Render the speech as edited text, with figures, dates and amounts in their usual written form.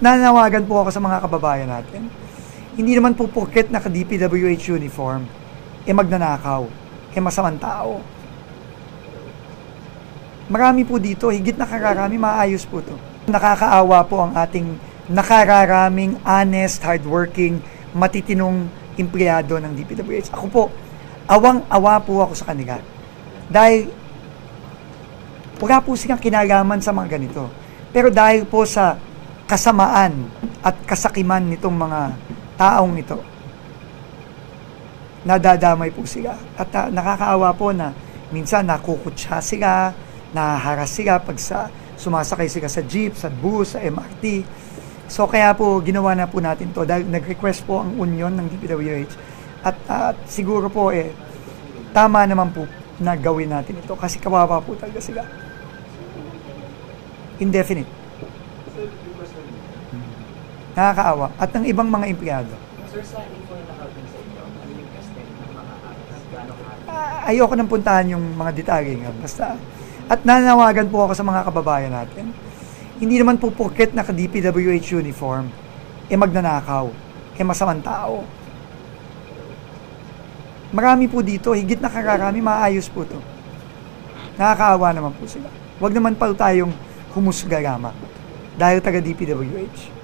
Nanawagan po ako sa mga kababayan natin. Hindi naman po porket naka-DPWH uniform, magnanakaw, masamang tao. Marami po dito, higit nakararami, maayos po to. Nakakaawa po ang ating nakararaming, honest, hardworking, matitinong empleyado ng DPWH. Ako po, awang-awa po ako sa kanila. Dahil wala po silang kinalaman sa mga ganito. Pero dahil po sa kasamaan at kasakiman nitong mga taong ito, nadadamay po sila. At nakakaawa po na minsan nakukutsa sila, nahaharas sila pag sumasakay sila sa jeep, sa bus, sa MRT. So kaya po ginawa na po natin to dahil nag-request po ang union ng DPWH. At siguro po tama naman po na gawin natin ito kasi kawawa po talaga sila. Indefinite. Nakakaawa. At ng ibang mga empleyado. Sir, sa info na nakarating sa inyo, ano yung extent ng mga atas? Gano'ng Ayoko nang puntahan yung mga detalye nga. Basta. At nanawagan po ako sa mga kababayan natin. Hindi naman po porket naka-DPWH uniform, magnanakaw, masamang tao. Marami po dito, higit nakararami, maayos po to. Nakakaawa naman po sila. Huwag naman pa tayong humusga lamang dahil taga-DPWH.